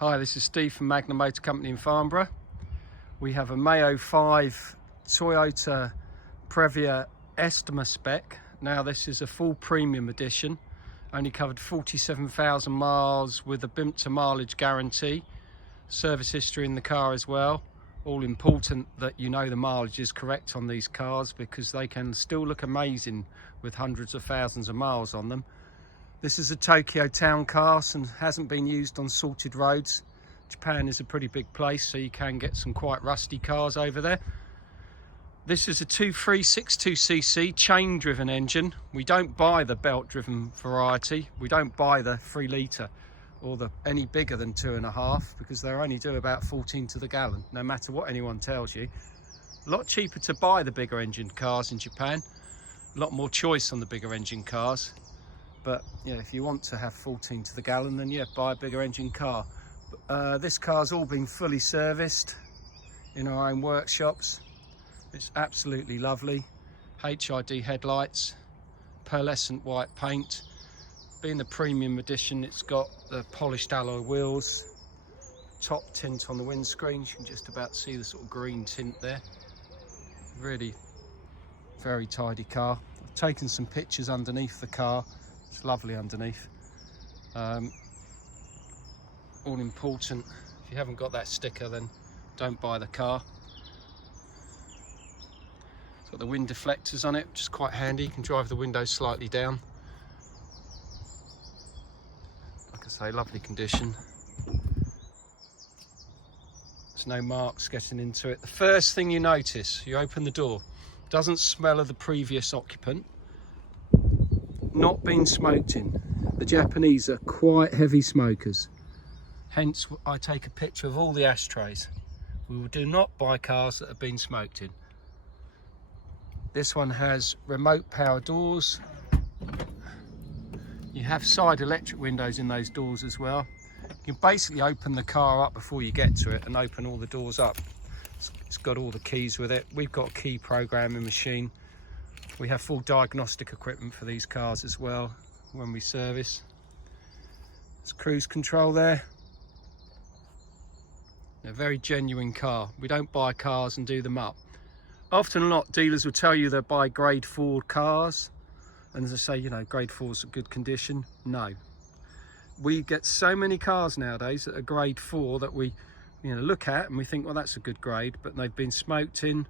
Hi, this is Steve from Magna Motor Company in Farnborough. We have a May 05 Toyota Previa Estima spec. Now this is a full premium edition, only covered 47,000 miles with a BIMP to mileage guarantee. Service history in the car as well. All important that you know the mileage is correct on these cars because they can still look amazing with hundreds of thousands of miles on them. This is a Tokyo town car and hasn't been used on salted roads. Japan is a pretty big place, so you can get some quite rusty cars over there. This is a 2362cc chain driven engine. We don't buy the belt driven variety. We don't buy the 3 litre or the any bigger than 2.5 because they only do about 14 to the gallon, no matter what anyone tells you. A lot cheaper to buy the bigger engine cars in Japan. A lot more choice on the bigger engine cars. But yeah, if you want to have 14 to the gallon, then yeah, buy a bigger engine car. This car's all been fully serviced in our own workshops. It's absolutely lovely. HID headlights, pearlescent white paint. Being the premium edition, it's got the polished alloy wheels, top tint on the windscreen. You can just about see the sort of green tint there. Really very tidy car. I've taken some pictures underneath the car. It's lovely underneath. All important, if you haven't got that sticker, then don't buy the car. It's got the wind deflectors on it, which is quite handy. You can drive the windows slightly down. Like I say, lovely condition. There's no marks getting into it. The first thing you notice, you open the door, doesn't smell of the previous occupant. Not been smoked in. The Japanese are quite heavy smokers. Hence, I take a picture of all the ashtrays. We do not buy cars that have been smoked in. This one has remote power doors. You have side electric windows in those doors as well. You can basically open the car up before you get to it and open all the doors up. It's got all the keys with it. We've got a key programming machine. We have full diagnostic equipment for these cars as well when we service. There's cruise control there. A very genuine car. We don't buy cars and do them up. Often a lot, dealers will tell you they buy grade 4 cars, and as I say, you know, grade 4 is a good condition. No. We get so many cars nowadays that are grade 4 that we look at and we think, well, that's a good grade, but they've been smoked in.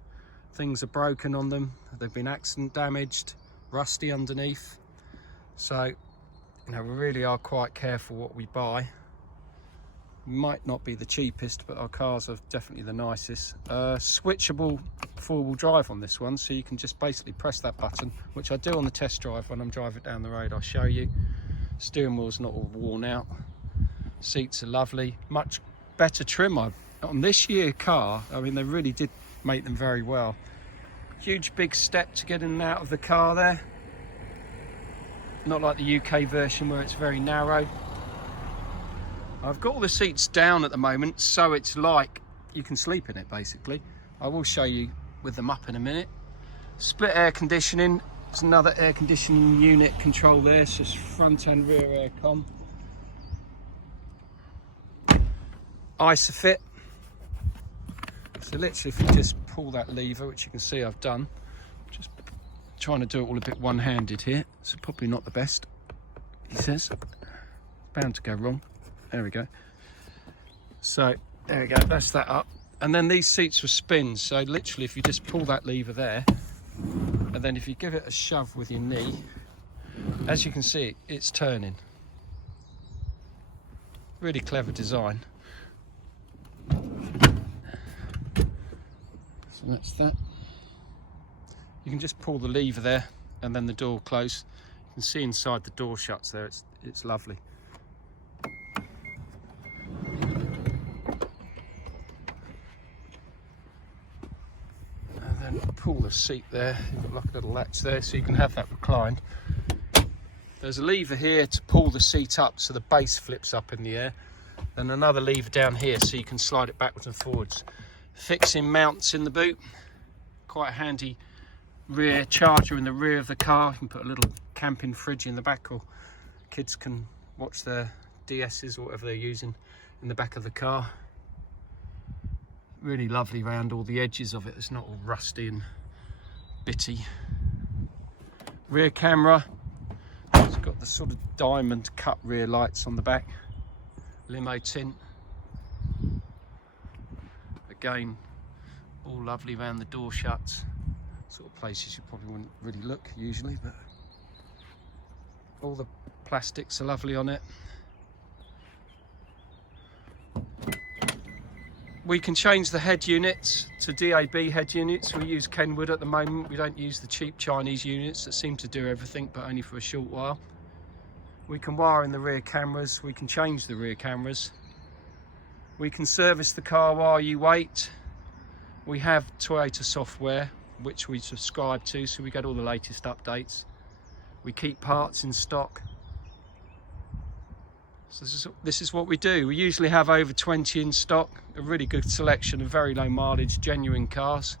Things are broken on them, they've been accident damaged, rusty underneath. So, we really are quite careful what we buy. Might not be the cheapest, but our cars are definitely the nicest. Switchable 4-wheel drive on this one, so you can just basically press that button, which I do on the test drive when I'm driving down the road. I'll show you. Steering wheel's not all worn out. Seats are lovely. Much better trim on this year car. I mean, they really did make them very well. Huge big step to get in and out of the car there. Not like the UK version where it's very narrow. I've got all the seats down at the moment, so it's like you can sleep in it basically. I will show you with them up in a minute. Split air conditioning. There's another air conditioning unit control there. It's just front and rear air con. Isofit. So literally if you just pull that lever, which you can see I've done, just trying to do it all a bit one-handed here, so probably not the best, he says. Bound to go wrong. There we go. So there we go, that's that up. And then these seats will spin, so literally if you just pull that lever there, and then if you give it a shove with your knee, as you can see, it's turning. Really clever design. So that's that. You can just pull the lever there and then the door will close. You can see inside the door shuts there, it's lovely. And then pull the seat there, you've got like a little latch there so you can have that reclined. There's a lever here to pull the seat up so the base flips up in the air. And another lever down here so you can slide it backwards and forwards. Fixing mounts in the boot, quite a handy rear charger in the rear of the car. You can put a little camping fridge in the back, or kids can watch their DSs or whatever they're using in the back of the car. Really lovely round all the edges of it. It's not all rusty and bitty. Rear camera. It's got the sort of diamond cut rear lights on the back. Limo tint. Again, all lovely around the door shuts. Sort of places you probably wouldn't really look usually, but all the plastics are lovely on it. We can change the head units to DAB head units. We use Kenwood at the moment. We don't use the cheap Chinese units that seem to do everything, but only for a short while. We can wire in the rear cameras. We can change the rear cameras. We can service the car while you wait. We have Toyota software, which we subscribe to, so we get all the latest updates. We keep parts in stock. So this is what we do. We usually have over 20 in stock, a really good selection of very low mileage, genuine cars.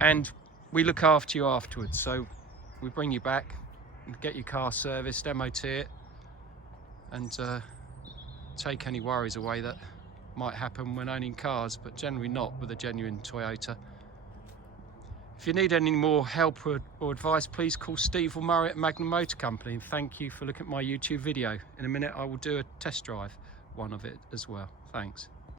And we look after you afterwards. So we bring you back and get your car serviced, MOT it, and take any worries away that might happen when owning cars, but generally not with a genuine Toyota. If you need any more help or advice, please call Steve or Murray at Magnum Motor Company, and thank you for looking at my YouTube video. In a minute I will do a test drive one of it as well. Thanks.